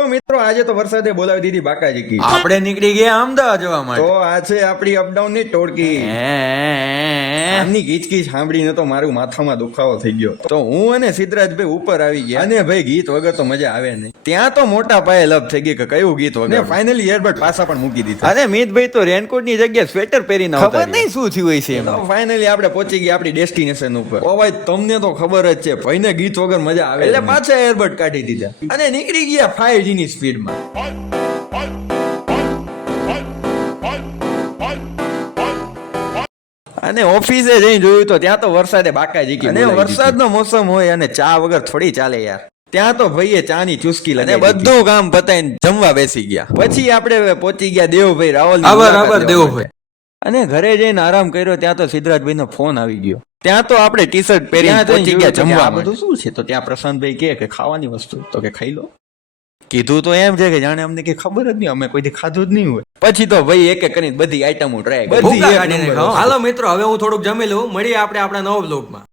તો મિત્રો આજે તો વરસાદે બોલાવી દીધી બાકાજી કી. આપણે નીકળી ગયા અમદાવાદ જવા માટે. તો આ છે આપણી અપડાઉન ની ટોળકી. આમની ગીચગીચ સાંભળીને તો મારું માથામાં દુખાવો થઈ ગયો. તો હું અને સિદ્ધરાજભાઈ ઉપર આવી ગયા અને ભાઈ ગીત વગર તો મજા આવે નહીં. ત્યાં તો મોટા પાયે લપ થઈ ગઈ કે કયું ગીત વગર. ફાઇનલી એરબડ પાછા પણ મૂકી દીધા. અરે મિતભાઈ તો રેનકોટ ની જગ્યાએ સ્વેટર પહેરીને આવતા ખબર નહીં શું થયું હોય છે એમ. ફાઇનલી આપણે પહોંચી ગયા આપણી ડેસ્ટિનેશન ઉપર. ઓ ભાઈ તમને તો ખબર જ છે ભાઈને ગીત વગર મજા આવે એટલે પાછા એરબડ કાઢી દીધા અને નીકળી ગયા 5G ની સ્પીડમાં. અને ઓફિસે જઈને જોયું તો ત્યાં તો વરસાદે બાકાજી કી. અને વરસાદનો મોસમ હોય અને ચા વગર થોડી ચાલે યાર. ત્યાં તો ભાઈએ ચાની ચુસ્કી લગાવી અને બધું કામ પતાઈને જમવા બેસી ગયા. પછી આપણે પહોંચી ગયા દેવભાઈ રાવલ. આભાર દેવભાઈ. અને ઘરે જઈને આરામ કર્યો ત્યાં તો સિદ્ધરાજભાઈ નો ફોન આવી ગયો. ત્યાં તો આપણે ટી શર્ટ પહેરીને પહોંચી ગયા જમવા. આ બધું શું છે? તો ત્યાં પ્રશાંતભાઈ કે ખાવાની વસ્તુ તો કે ખાઈ લો. કીધું તો એમ છે કે જાણે અમને કઈ ખબર જ નહીં, અમે કોઈથી ખાધું જ નહીં હોય. પછી તો ભાઈ એક એક કરીને બધી આઈટમો ટ્રાય કરી. હાલો મિત્રો, હવે હું થોડુંક જમી લઉં. મળીએ આપણે આપણા નવા બ્લોગમાં.